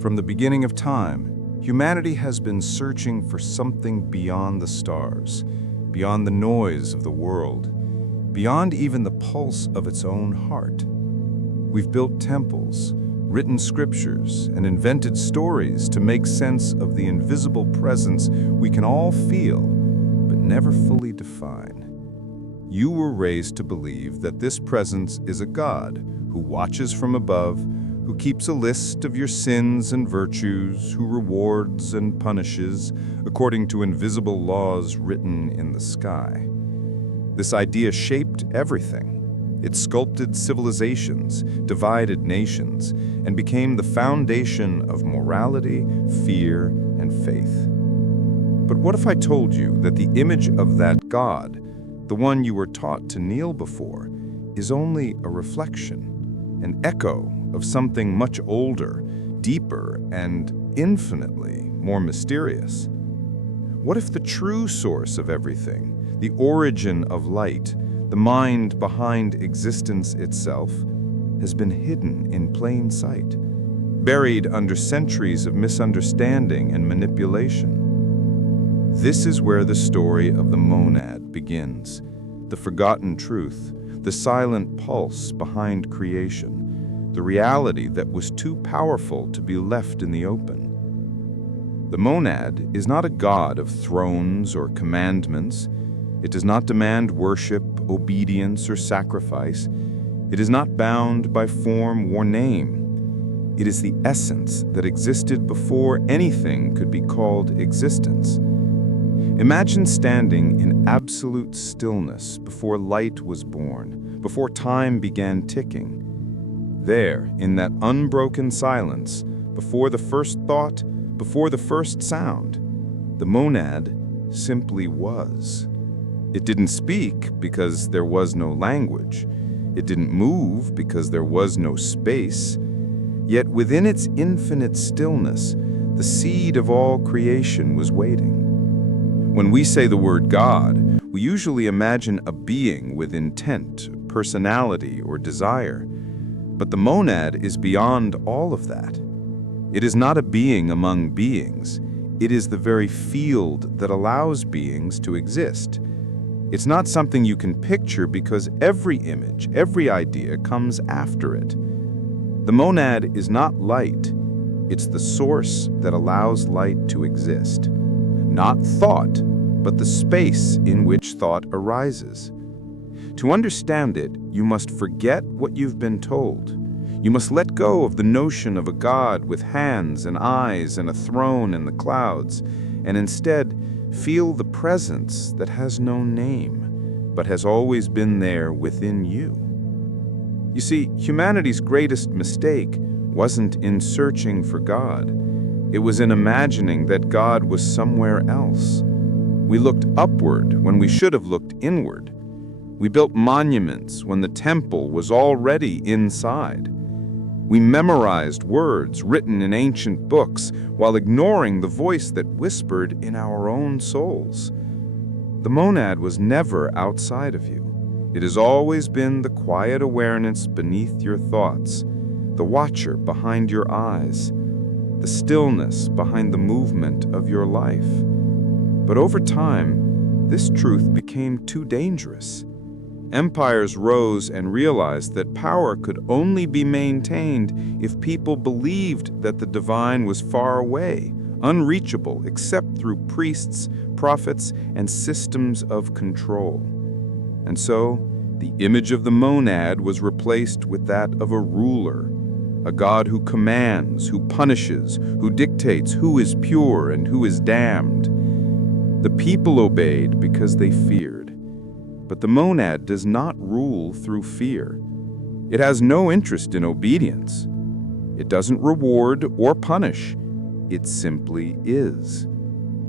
From the beginning of time, humanity has been searching for something beyond the stars, beyond the noise of the world, beyond even the pulse of its own heart. We've built temples, written scriptures, and invented stories to make sense of the invisible presence we can all feel, but never fully define. You were raised to believe that this presence is a God who watches from above, who keeps a list of your sins and virtues, who rewards and punishes according to invisible laws written in the sky. This idea shaped everything. It sculpted civilizations, divided nations, and became the foundation of morality, fear, and faith. But what if I told you that the image of that God, the one you were taught to kneel before, is only a reflection, an echo of something much older, deeper, and infinitely more mysterious? What if the true source of everything, the origin of light, the mind behind existence itself, has been hidden in plain sight, buried under centuries of misunderstanding and manipulation? This is where the story of the monad begins, the forgotten truth, the silent pulse behind creation, the reality that was too powerful to be left in the open. The monad is not a god of thrones or commandments. It does not demand worship, obedience, or sacrifice. It is not bound by form or name. It is the essence that existed before anything could be called existence. Imagine standing in absolute stillness before light was born, before time began ticking. There, in that unbroken silence, before the first thought, before the first sound, the monad simply was. It didn't speak because there was no language. It didn't move because there was no space. Yet within its infinite stillness, the seed of all creation was waiting. When we say the word God, we usually imagine a being with intent, personality, or desire. But the monad is beyond all of that. It is not a being among beings. It is the very field that allows beings to exist. It's not something you can picture because every image, every idea comes after it. The monad is not light. It's the source that allows light to exist. Not thought, but the space in which thought arises. To understand it, you must forget what you've been told. You must let go of the notion of a God with hands and eyes and a throne in the clouds, and instead feel the presence that has no name, but has always been there within you. You see, humanity's greatest mistake wasn't in searching for God. It was in imagining that God was somewhere else. We looked upward when we should have looked inward. We built monuments when the temple was already inside. We memorized words written in ancient books while ignoring the voice that whispered in our own souls. The monad was never outside of you. It has always been the quiet awareness beneath your thoughts, the watcher behind your eyes, the stillness behind the movement of your life. But over time, this truth became too dangerous. Empires rose and realized that power could only be maintained if people believed that the divine was far away, unreachable except through priests, prophets, and systems of control. And so, the image of the monad was replaced with that of a ruler, a God who commands, who punishes, who dictates who is pure and who is damned. The people obeyed because they feared. But the monad does not rule through fear. It has no interest in obedience. It doesn't reward or punish. It simply is.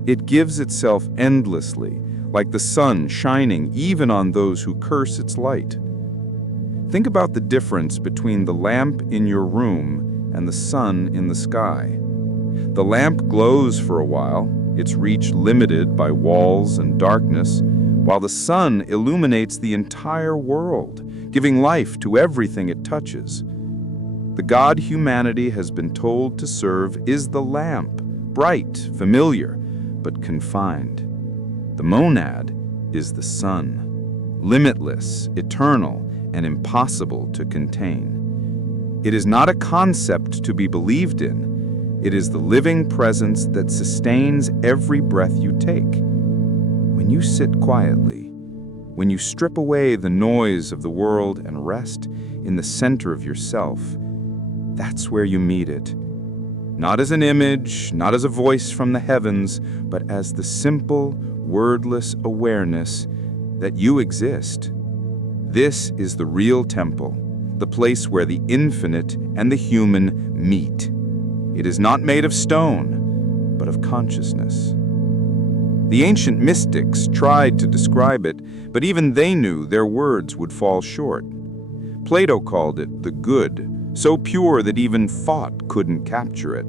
It gives itself endlessly, like the sun shining even on those who curse its light. Think about the difference between the lamp in your room and the sun in the sky. The lamp glows for a while, its reach limited by walls and darkness, while the sun illuminates the entire world, giving life to everything it touches. The God humanity has been told to serve is the lamp, bright, familiar, but confined. The monad is the sun, limitless, eternal, and impossible to contain. It is not a concept to be believed in. It is the living presence that sustains every breath you take. When you sit quietly, when you strip away the noise of the world and rest in the center of yourself, that's where you meet it. Not as an image, not as a voice from the heavens, but as the simple, wordless awareness that you exist. This is the real temple, the place where the infinite and the human meet. It is not made of stone, but of consciousness. The ancient mystics tried to describe it, but even they knew their words would fall short. Plato called it the good, so pure that even thought couldn't capture it.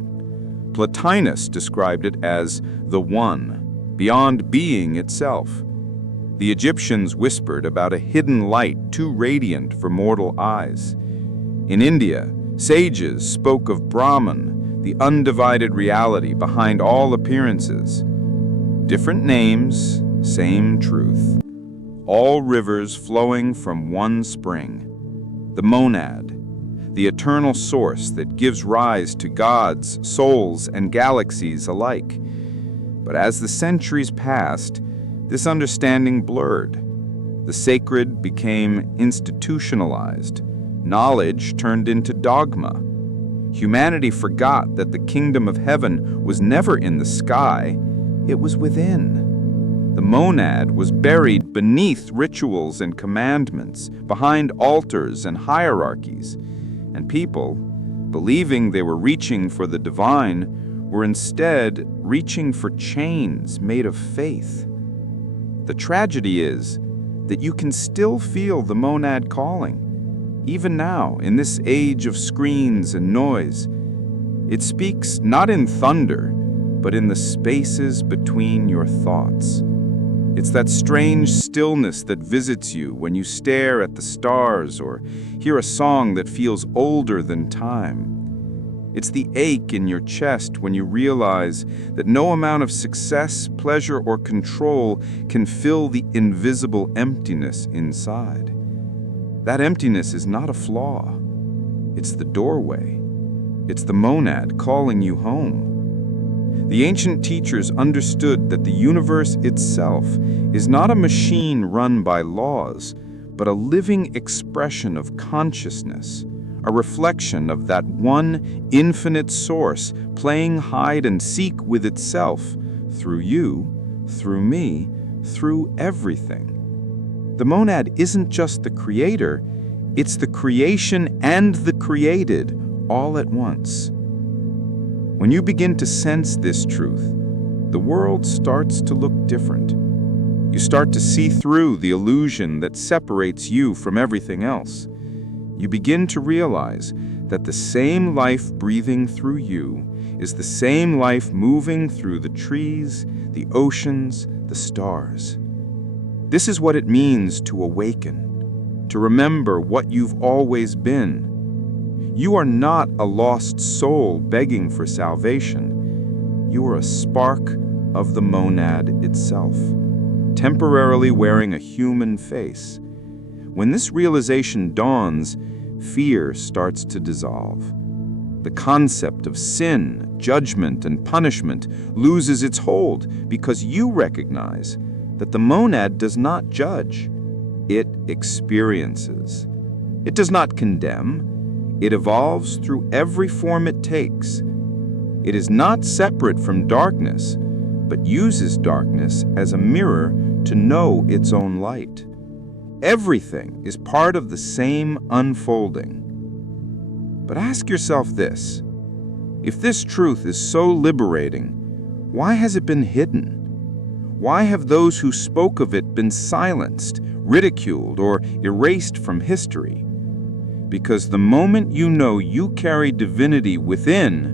Plotinus described it as the one, beyond being itself. The Egyptians whispered about a hidden light too radiant for mortal eyes. In India, sages spoke of Brahman, the undivided reality behind all appearances. Different names, same truth. All rivers flowing from one spring. The monad, the eternal source that gives rise to gods, souls, and galaxies alike. But as the centuries passed, this understanding blurred. The sacred became institutionalized. Knowledge turned into dogma. Humanity forgot that the kingdom of heaven was never in the sky, it was within. The monad was buried beneath rituals and commandments, behind altars and hierarchies. And people, believing they were reaching for the divine, were instead reaching for chains made of faith. The tragedy is that you can still feel the monad calling, even now in this age of screens and noise. It speaks not in thunder, but in the spaces between your thoughts. It's that strange stillness that visits you when you stare at the stars or hear a song that feels older than time. It's the ache in your chest when you realize that no amount of success, pleasure, or control can fill the invisible emptiness inside. That emptiness is not a flaw. It's the doorway. It's the monad calling you home. The ancient teachers understood that the universe itself is not a machine run by laws, but a living expression of consciousness, a reflection of that one infinite source playing hide and seek with itself, through you, through me, through everything. The monad isn't just the creator, it's the creation and the created all at once. When you begin to sense this truth, the world starts to look different. You start to see through the illusion that separates you from everything else. You begin to realize that the same life breathing through you is the same life moving through the trees, the oceans, the stars. This is what it means to awaken, to remember what you've always been. You are not a lost soul begging for salvation. You are a spark of the monad itself, temporarily wearing a human face. When this realization dawns, fear starts to dissolve. The concept of sin, judgment, and punishment loses its hold because you recognize that the monad does not judge. It experiences. It does not condemn. It evolves through every form it takes. It is not separate from darkness, but uses darkness as a mirror to know its own light. Everything is part of the same unfolding. But ask yourself this: if this truth is so liberating, why has it been hidden? Why have those who spoke of it been silenced, ridiculed, or erased from history? Because the moment you know you carry divinity within,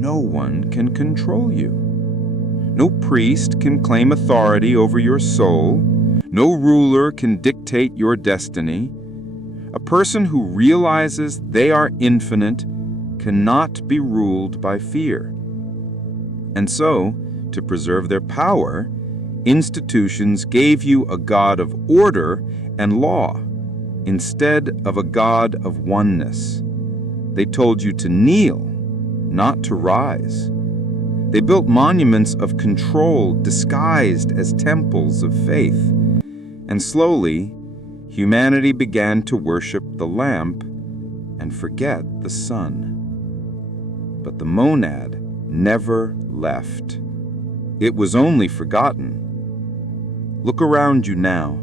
no one can control you. No priest can claim authority over your soul. No ruler can dictate your destiny. A person who realizes they are infinite cannot be ruled by fear. And so, to preserve their power, institutions gave you a God of order and law instead of a God of oneness. They told you to kneel, not to rise. They built monuments of control disguised as temples of faith. And slowly, humanity began to worship the lamp and forget the sun. But the monad never left. It was only forgotten. Look around you now.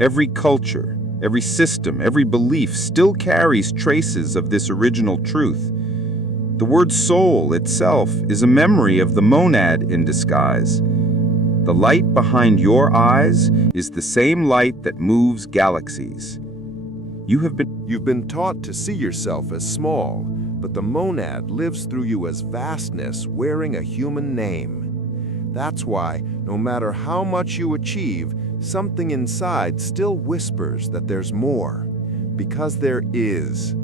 Every culture, every system, every belief still carries traces of this original truth. The word soul itself is a memory of the monad in disguise. The light behind your eyes is the same light that moves galaxies. You've been taught to see yourself as small, but the monad lives through you as vastness wearing a human name. That's why, no matter how much you achieve, something inside still whispers that there's more. Because there is.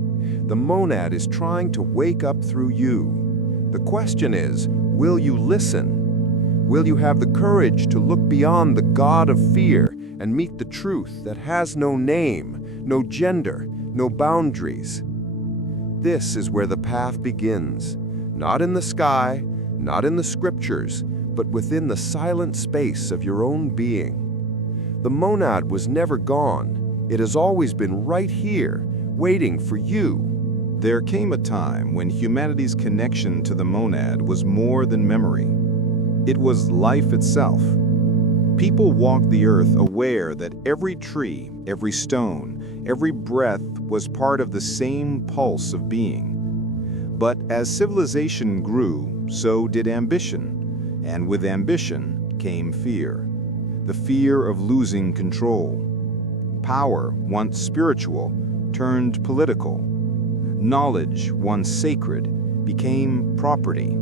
The monad is trying to wake up through you. The question is, will you listen? Will you have the courage to look beyond the God of fear and meet the truth that has no name, no gender, no boundaries? This is where the path begins, not in the sky, not in the scriptures, but within the silent space of your own being. The monad was never gone. It has always been right here, waiting for you. There came a time when humanity's connection to the monad was more than memory. It was life itself. People walked the earth aware that every tree, every stone, every breath was part of the same pulse of being. But as civilization grew, so did ambition. And with ambition came fear. The fear of losing control. Power, once spiritual, turned political. Knowledge, once sacred, became property.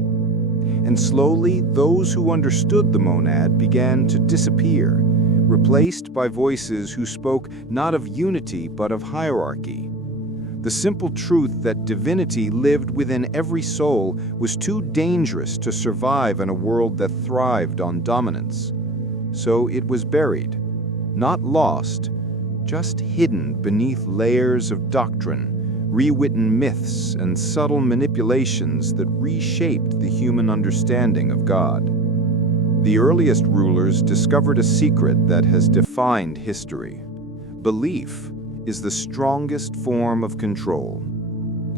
And slowly, those who understood the monad began to disappear, replaced by voices who spoke not of unity but of hierarchy. The simple truth that divinity lived within every soul was too dangerous to survive in a world that thrived on dominance. So it was buried, not lost, just hidden beneath layers of doctrine, rewritten myths, and subtle manipulations that reshaped the human understanding of God. The earliest rulers discovered a secret that has defined history. Belief is the strongest form of control.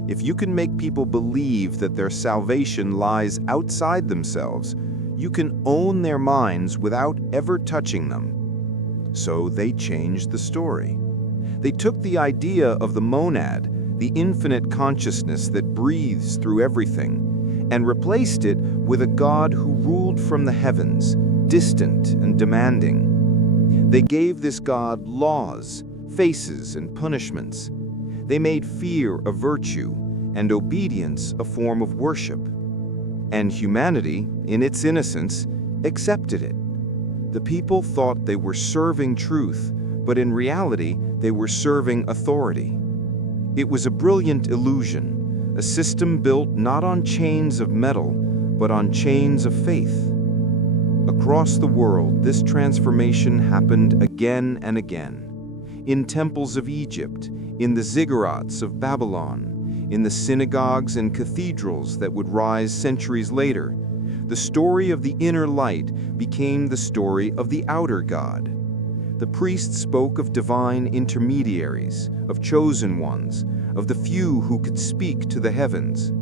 If you can make people believe that their salvation lies outside themselves, you can own their minds without ever touching them. So they changed the story. They took the idea of the monad, the infinite consciousness that breathes through everything, and replaced it with a God who ruled from the heavens, distant and demanding. They gave this God laws, faces, and punishments. They made fear a virtue and obedience a form of worship. And humanity, in its innocence, accepted it. The people thought they were serving truth, but in reality, they were serving authority. It was a brilliant illusion, a system built not on chains of metal, but on chains of faith. Across the world, this transformation happened again and again. In temples of Egypt, in the ziggurats of Babylon, in the synagogues and cathedrals that would rise centuries later, the story of the inner light became the story of the outer God. The priests spoke of divine intermediaries, of chosen ones, of the few who could speak to the heavens.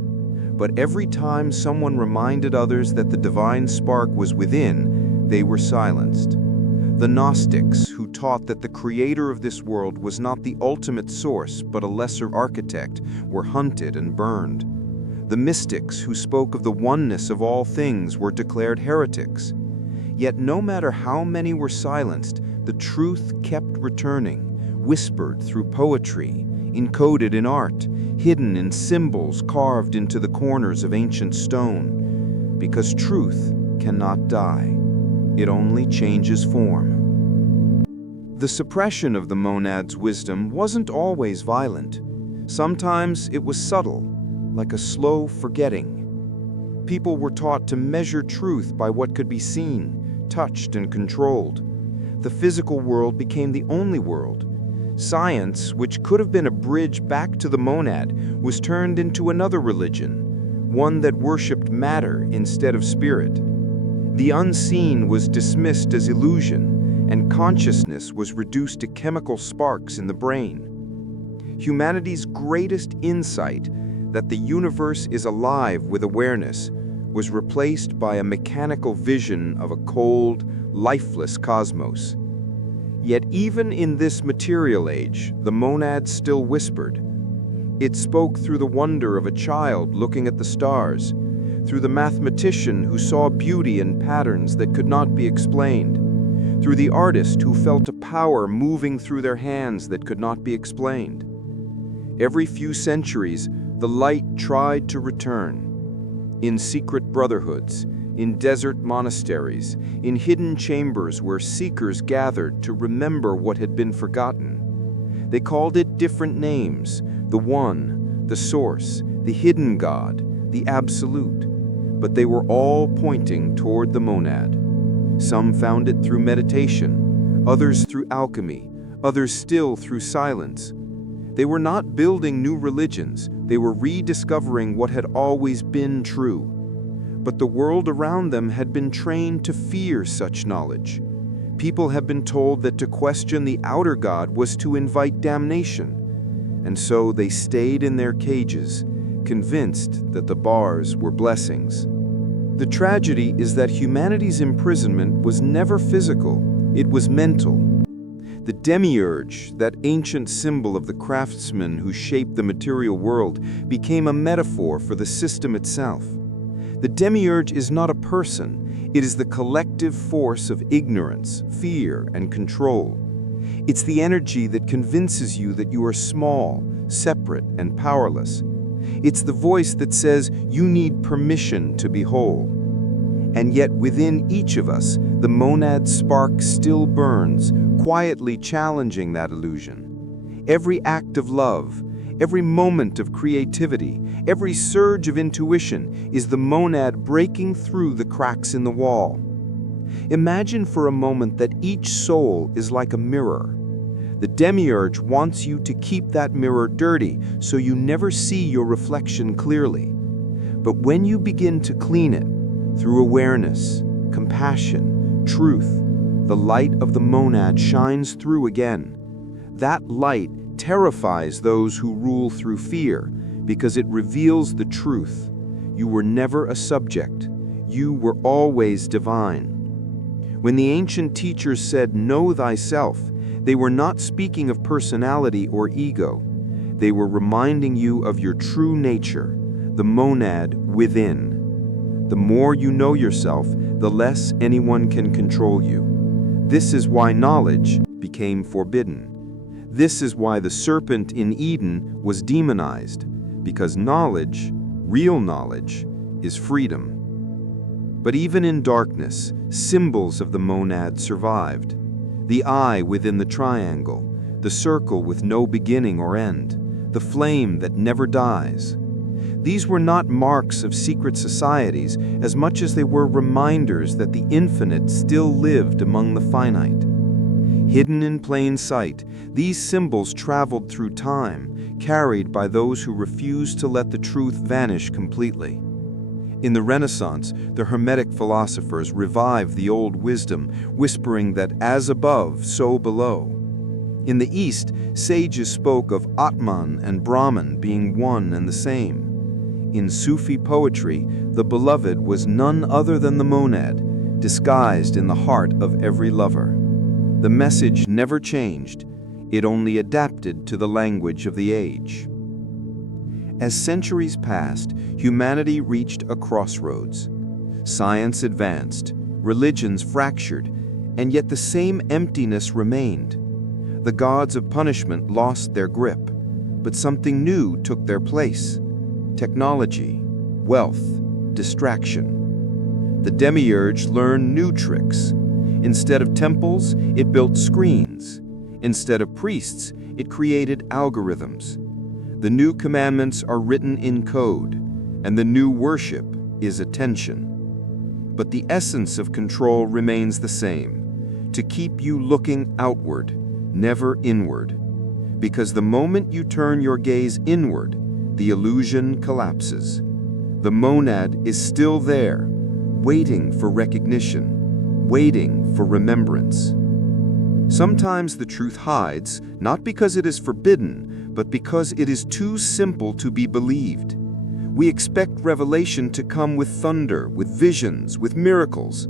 But every time someone reminded others that the divine spark was within, they were silenced. The Gnostics, who taught that the creator of this world was not the ultimate source but a lesser architect, were hunted and burned. The mystics, who spoke of the oneness of all things, were declared heretics. Yet no matter how many were silenced, the truth kept returning, whispered through poetry, encoded in art, hidden in symbols carved into the corners of ancient stone. Because truth cannot die. It only changes form. The suppression of the monad's wisdom wasn't always violent. Sometimes it was subtle, like a slow forgetting. People were taught to measure truth by what could be seen, touched, and controlled. The physical world became the only world. Science, which could have been a bridge back to the monad, was turned into another religion, one that worshipped matter instead of spirit. The unseen was dismissed as illusion, and consciousness was reduced to chemical sparks in the brain. Humanity's greatest insight, that the universe is alive with awareness, was replaced by a mechanical vision of a cold, lifeless cosmos. Yet even in this material age, the monad still whispered. It spoke through the wonder of a child looking at the stars, through the mathematician who saw beauty in patterns that could not be explained, through the artist who felt a power moving through their hands that could not be explained. Every few centuries, the light tried to return. In secret brotherhoods, in desert monasteries, in hidden chambers where seekers gathered to remember what had been forgotten. They called it different names: the One, the Source, the Hidden God, the Absolute. But they were all pointing toward the monad. Some found it through meditation, others through alchemy, others still through silence. They were not building new religions, they were rediscovering what had always been true. But the world around them had been trained to fear such knowledge. People had been told that to question the outer God was to invite damnation. And so they stayed in their cages, convinced that the bars were blessings. The tragedy is that humanity's imprisonment was never physical, it was mental. The demiurge, that ancient symbol of the craftsman who shaped the material world, became a metaphor for the system itself. The demiurge is not a person, it is the collective force of ignorance, fear, and control. It's the energy that convinces you that you are small, separate, and powerless. It's the voice that says you need permission to be whole. And yet within each of us, the monad spark still burns, quietly challenging that illusion. Every act of love, every moment of creativity, every surge of intuition is the monad breaking through the cracks in the wall. Imagine for a moment that each soul is like a mirror. The demiurge wants you to keep that mirror dirty so you never see your reflection clearly. But when you begin to clean it, through awareness, compassion, truth, the light of the monad shines through again. That light terrifies those who rule through fear because it reveals the truth. You were never a subject. You were always divine. When the ancient teachers said, "Know thyself," they were not speaking of personality or ego. They were reminding you of your true nature, the monad within. The more you know yourself, the less anyone can control you. This is why knowledge became forbidden. This is why the serpent in Eden was demonized, because knowledge, real knowledge, is freedom. But even in darkness, symbols of the monad survived. The eye within the triangle, the circle with no beginning or end, the flame that never dies. These were not marks of secret societies as much as they were reminders that the infinite still lived among the finite. Hidden in plain sight, these symbols traveled through time, carried by those who refused to let the truth vanish completely. In the Renaissance, the Hermetic philosophers revived the old wisdom, whispering that as above, so below. In the East, sages spoke of Atman and Brahman being one and the same. In Sufi poetry, the beloved was none other than the monad, disguised in the heart of every lover. The message never changed, it only adapted to the language of the age. As centuries passed, humanity reached a crossroads. Science advanced, religions fractured, and yet the same emptiness remained. The gods of punishment lost their grip, but something new took their place. Technology, wealth, distraction. The demiurge learned new tricks. Instead of temples, it built screens. Instead of priests, it created algorithms. The new commandments are written in code, and the new worship is attention. But the essence of control remains the same, to keep you looking outward, never inward. Because the moment you turn your gaze inward, the illusion collapses. The monad is still there, waiting for recognition, waiting for remembrance. Sometimes the truth hides, not because it is forbidden, but because it is too simple to be believed. We expect revelation to come with thunder, with visions, with miracles,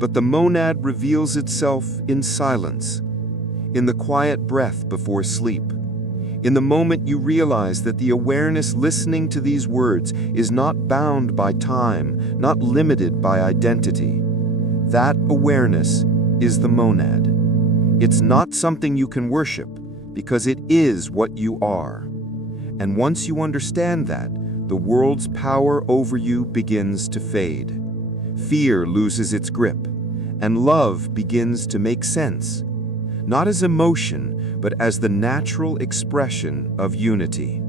but the monad reveals itself in silence, in the quiet breath before sleep, in the moment you realize that the awareness listening to these words is not bound by time, not limited by identity. That awareness is the monad. It's not something you can worship, because it is what you are. And once you understand that, the world's power over you begins to fade. Fear loses its grip, and love begins to make sense, not as emotion, but as the natural expression of unity.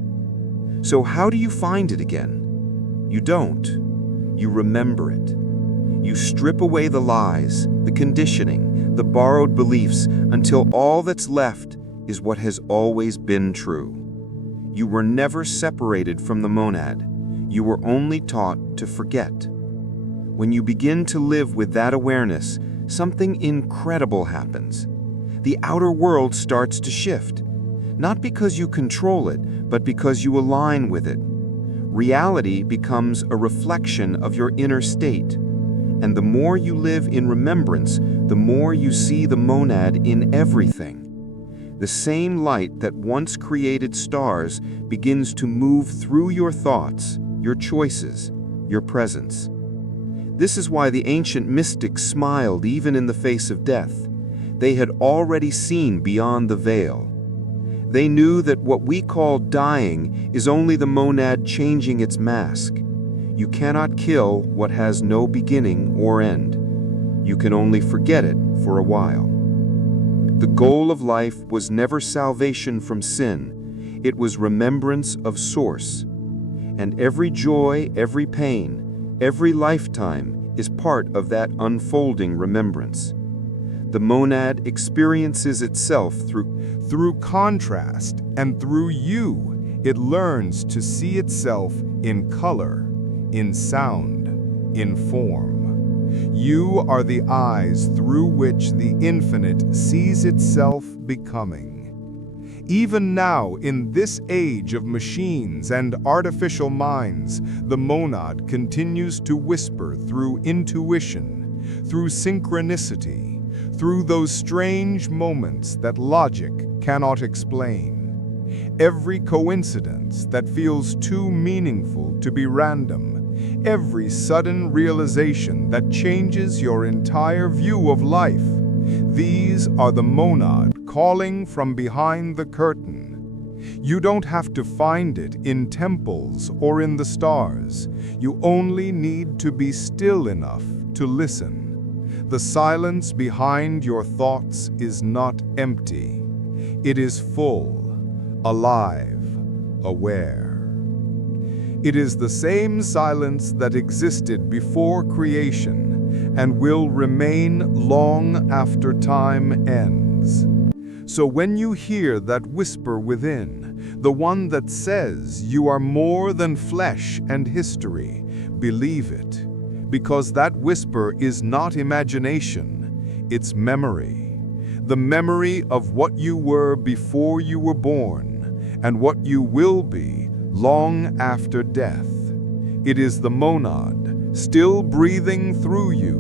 So how do you find it again? You don't. You remember it. You strip away the lies, the conditioning, the borrowed beliefs, until all that's left is what has always been true. You were never separated from the monad. You were only taught to forget. When you begin to live with that awareness, something incredible happens. The outer world starts to shift, not because you control it, but because you align with it. Reality becomes a reflection of your inner state, and the more you live in remembrance, the more you see the monad in everything. The same light that once created stars begins to move through your thoughts, your choices, your presence. This is why the ancient mystics smiled even in the face of death. They had already seen beyond the veil. They knew that what we call dying is only the monad changing its mask. You cannot kill what has no beginning or end. You can only forget it for a while. The goal of life was never salvation from sin. It was remembrance of source. And every joy, every pain, every lifetime is part of that unfolding remembrance. The monad experiences itself through contrast, and through you, it learns to see itself in color, in sound, in form. You are the eyes through which the infinite sees itself becoming. Even now, in this age of machines and artificial minds, the monad continues to whisper through intuition, through synchronicity, through those strange moments that logic cannot explain. Every coincidence that feels too meaningful to be random, every sudden realization that changes your entire view of life, these are the monad calling from behind the curtain. You don't have to find it in temples or in the stars. You only need to be still enough to listen. The silence behind your thoughts is not empty. It is full, alive, aware. It is the same silence that existed before creation and will remain long after time ends. So when you hear that whisper within, the one that says you are more than flesh and history, believe it. Because that whisper is not imagination, it's memory. The memory of what you were before you were born, and what you will be long after death. It is the monad, still breathing through you,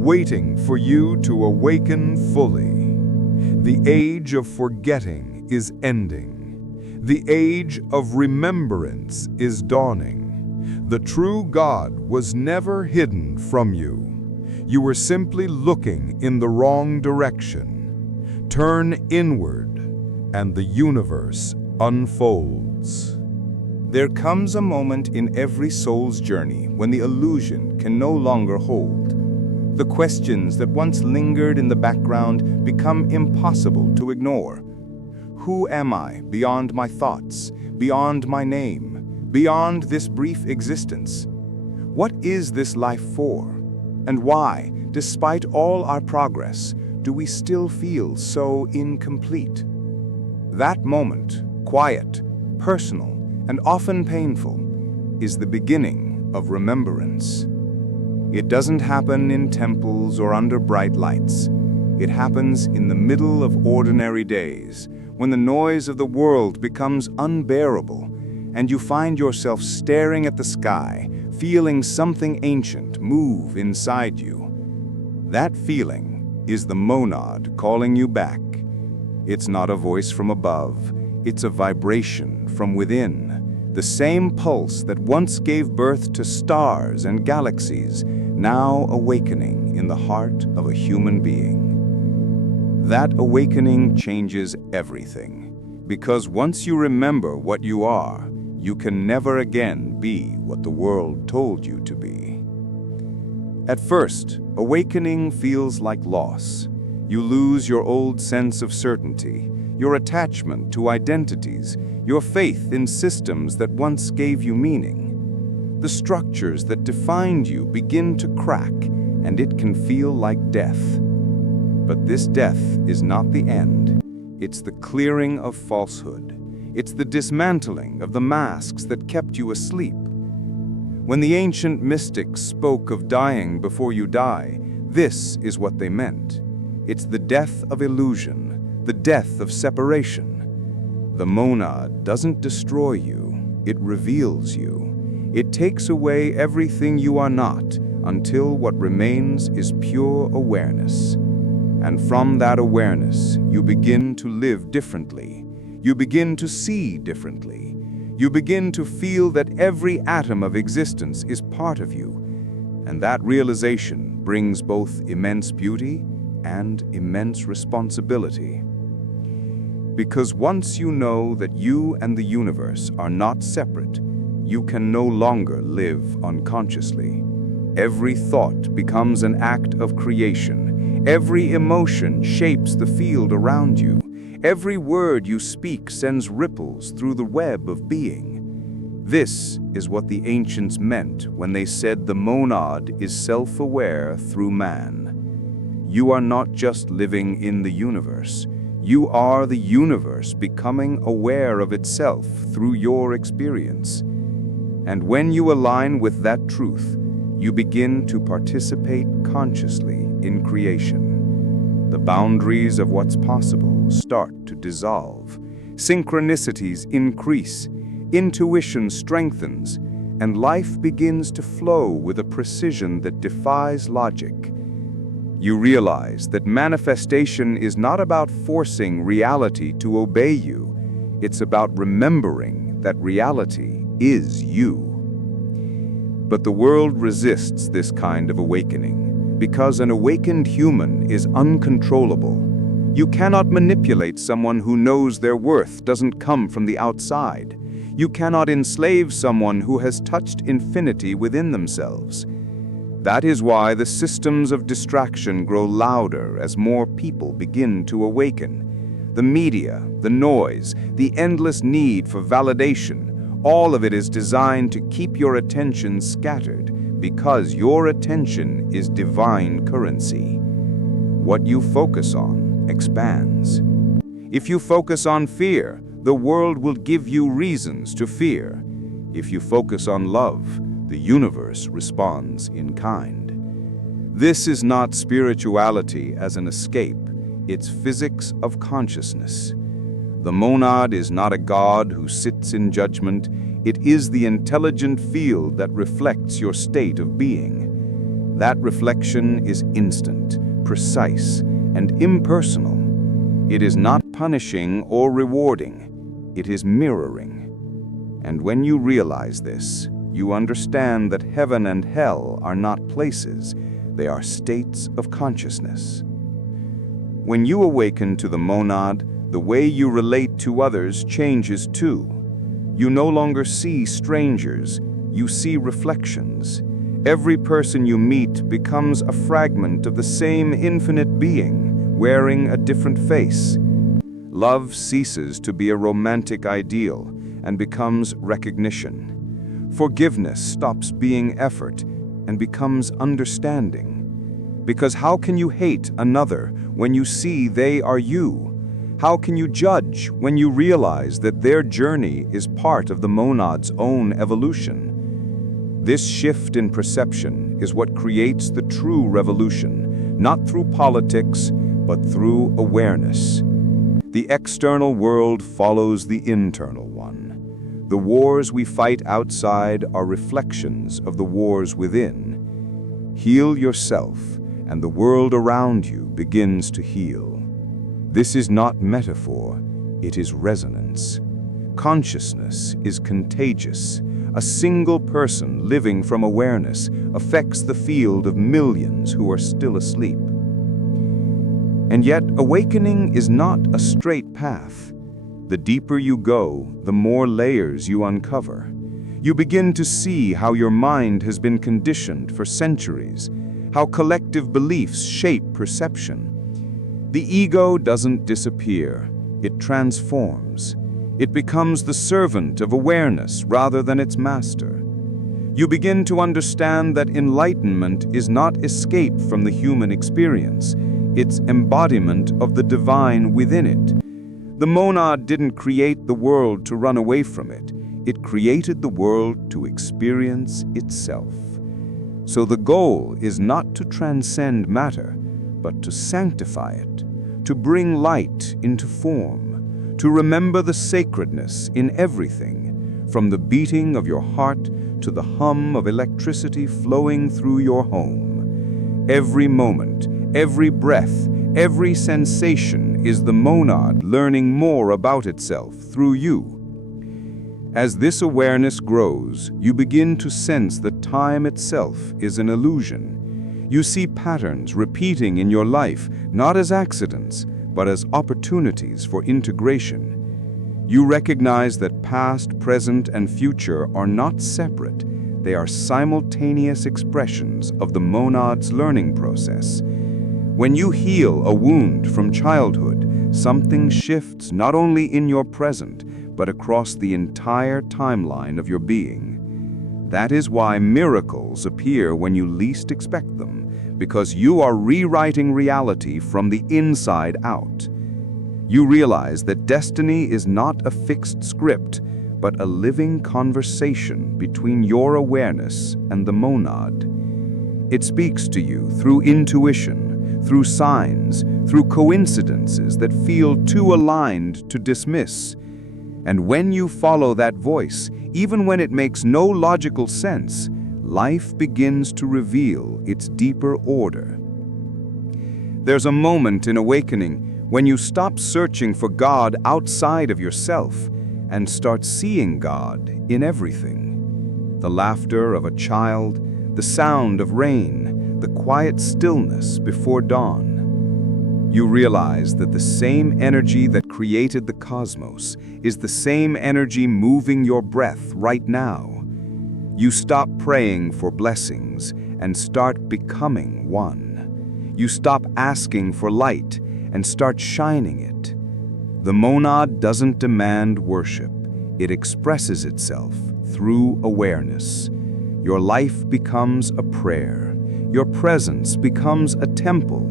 waiting for you to awaken fully. The age of forgetting is ending. The age of remembrance is dawning. The true God was never hidden from you. You were simply looking in the wrong direction. Turn inward, and the universe unfolds. There comes a moment in every soul's journey when the illusion can no longer hold. The questions that once lingered in the background become impossible to ignore. Who am I beyond my thoughts, beyond my name, beyond this brief existence? What is this life for? And why, despite all our progress, do we still feel so incomplete? That moment, quiet, personal, and often painful, is the beginning of remembrance. It doesn't happen in temples or under bright lights. It happens in the middle of ordinary days, when the noise of the world becomes unbearable, and you find yourself staring at the sky, feeling something ancient move inside you. That feeling is the monad calling you back. It's not a voice from above, it's a vibration from within. The same pulse that once gave birth to stars and galaxies, now awakening in the heart of a human being. That awakening changes everything, because once you remember what you are, you can never again be what the world told you to be. At first, awakening feels like loss. You lose your old sense of certainty, your attachment to identities, your faith in systems that once gave you meaning. The structures that defined you begin to crack, and it can feel like death. But this death is not the end. It's the clearing of falsehood. It's the dismantling of the masks that kept you asleep. When the ancient mystics spoke of dying before you die, this is what they meant. It's the death of illusion, the death of separation. The monad doesn't destroy you, it reveals you. It takes away everything you are not until what remains is pure awareness. And from that awareness, you begin to live differently. You begin to see differently. You begin to feel that every atom of existence is part of you. And that realization brings both immense beauty and immense responsibility. Because once you know that you and the universe are not separate, you can no longer live unconsciously. Every thought becomes an act of creation. Every emotion shapes the field around you. Every word you speak sends ripples through the web of being. This is what the ancients meant when they said the monad is self-aware through man. You are not just living in the universe. You are the universe becoming aware of itself through your experience. And when you align with that truth, you begin to participate consciously in creation. The boundaries of what's possible start to dissolve. Synchronicities increase, intuition strengthens, and life begins to flow with a precision that defies logic. You realize that manifestation is not about forcing reality to obey you. It's about remembering that reality is you. But the world resists this kind of awakening, because an awakened human is uncontrollable. You cannot manipulate someone who knows their worth doesn't come from the outside. You cannot enslave someone who has touched infinity within themselves. That is why the systems of distraction grow louder as more people begin to awaken. The media, the noise, the endless need for validation, all of it is designed to keep your attention scattered, because your attention is divine currency. What you focus on expands. If you focus on fear, the world will give you reasons to fear. If you focus on love, the universe responds in kind. This is not spirituality as an escape, it's physics of consciousness. The monad is not a god who sits in judgment, it is the intelligent field that reflects your state of being. That reflection is instant, precise, and impersonal. It is not punishing or rewarding, it is mirroring. And when you realize this, you understand that heaven and hell are not places, they are states of consciousness. When you awaken to the monad, the way you relate to others changes too. You no longer see strangers, you see reflections. Every person you meet becomes a fragment of the same infinite being, wearing a different face. Love ceases to be a romantic ideal and becomes recognition. Forgiveness stops being effort and becomes understanding. Because how can you hate another when you see they are you? How can you judge when you realize that their journey is part of the monad's own evolution? This shift in perception is what creates the true revolution, not through politics, but through awareness. The external world follows the internal one. The wars we fight outside are reflections of the wars within. Heal yourself, and the world around you begins to heal. This is not metaphor, it is resonance. Consciousness is contagious. A single person living from awareness affects the field of millions who are still asleep. And yet, awakening is not a straight path. The deeper you go, the more layers you uncover. You begin to see how your mind has been conditioned for centuries, how collective beliefs shape perception. The ego doesn't disappear, it transforms. It becomes the servant of awareness rather than its master. You begin to understand that enlightenment is not escape from the human experience, it's embodiment of the divine within it. The monad didn't create the world to run away from it, it created the world to experience itself. So the goal is not to transcend matter, but to sanctify it, to bring light into form, to remember the sacredness in everything, from the beating of your heart to the hum of electricity flowing through your home. Every moment, every breath, every sensation is the monad learning more about itself through you. As this awareness grows, you begin to sense that time itself is an illusion. You see patterns repeating in your life, not as accidents, but as opportunities for integration. You recognize that past, present, and future are not separate. They are simultaneous expressions of the monad's learning process. When you heal a wound from childhood, something shifts not only in your present, but across the entire timeline of your being. That is why miracles appear when you least expect them, because you are rewriting reality from the inside out. You realize that destiny is not a fixed script, but a living conversation between your awareness and the monad. It speaks to you through intuition, through signs, through coincidences that feel too aligned to dismiss. And when you follow that voice, even when it makes no logical sense, life begins to reveal its deeper order. There's a moment in awakening when you stop searching for God outside of yourself and start seeing God in everything. The laughter of a child, the sound of rain, the quiet stillness before dawn. You realize that the same energy that created the cosmos is the same energy moving your breath right now. You stop praying for blessings and start becoming one. You stop asking for light and start shining it. The monad doesn't demand worship. It expresses itself through awareness. Your life becomes a prayer. Your presence becomes a temple.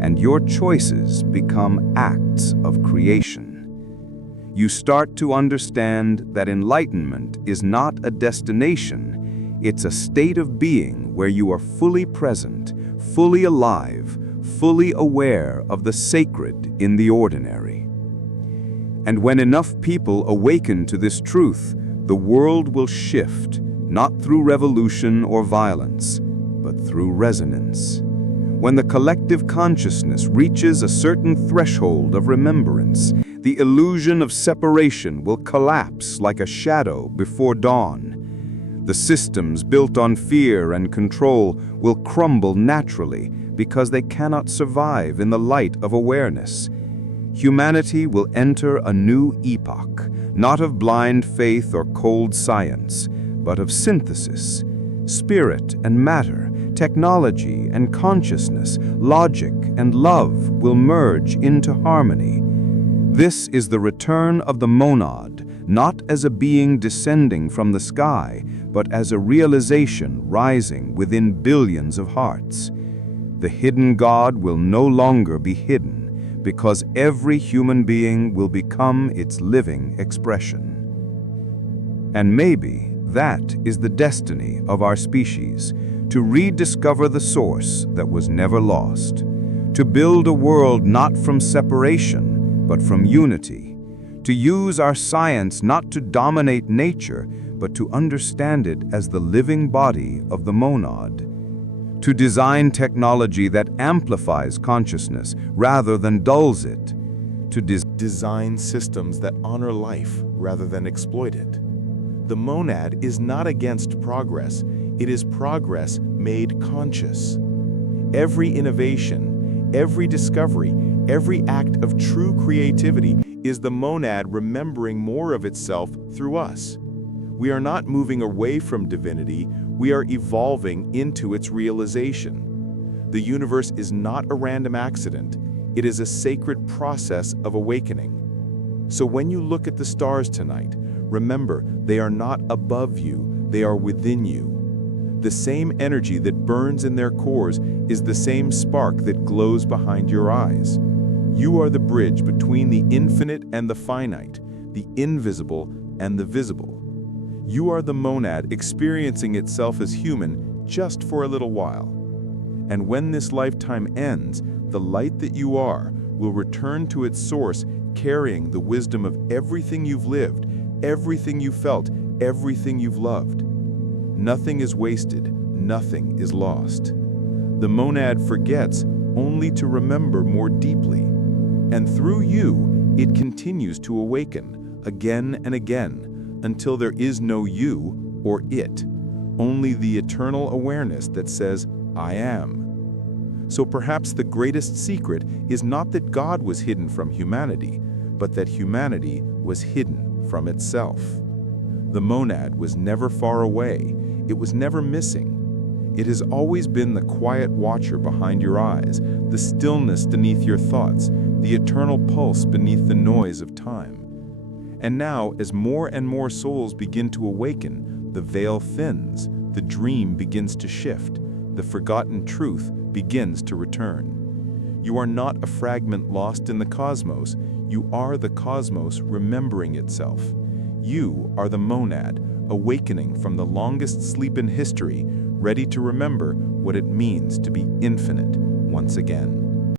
And your choices become acts of creation. You start to understand that enlightenment is not a destination, it's a state of being where you are fully present, fully alive, fully aware of the sacred in the ordinary. And when enough people awaken to this truth, the world will shift, not through revolution or violence, but through resonance. When the collective consciousness reaches a certain threshold of remembrance, the illusion of separation will collapse like a shadow before dawn. The systems built on fear and control will crumble naturally because they cannot survive in the light of awareness. Humanity will enter a new epoch, not of blind faith or cold science, but of synthesis. Spirit and matter, technology and consciousness, logic and love will merge into harmony. This is the return of the monad, not as a being descending from the sky, but as a realization rising within billions of hearts. The hidden God will no longer be hidden, because every human being will become its living expression. And maybe that is the destiny of our species, to rediscover the source that was never lost, to build a world not from separation, but from unity, to use our science not to dominate nature, but to understand it as the living body of the monad, to design technology that amplifies consciousness rather than dulls it, to design systems that honor life rather than exploit it. The monad is not against progress, it is progress made conscious. Every innovation, every discovery, every act of true creativity is the monad remembering more of itself through us. We are not moving away from divinity, we are evolving into its realization. The universe is not a random accident, it is a sacred process of awakening. So when you look at the stars tonight, remember they are not above you, they are within you. The same energy that burns in their cores is the same spark that glows behind your eyes. You are the bridge between the infinite and the finite, the invisible and the visible. You are the monad experiencing itself as human just for a little while. And when this lifetime ends, the light that you are will return to its source, carrying the wisdom of everything you've lived, everything you felt, everything you've loved. Nothing is wasted, nothing is lost. The monad forgets only to remember more deeply. And through you, it continues to awaken again and again until there is no you or it, only the eternal awareness that says, I am. So perhaps the greatest secret is not that God was hidden from humanity, but that humanity was hidden from itself. The monad was never far away, it was never missing. It has always been the quiet watcher behind your eyes, the stillness beneath your thoughts, the eternal pulse beneath the noise of time. And now, as more and more souls begin to awaken, the veil thins, the dream begins to shift, the forgotten truth begins to return. You are not a fragment lost in the cosmos, you are the cosmos remembering itself. You are the monad, awakening from the longest sleep in history, ready to remember what it means to be infinite once again.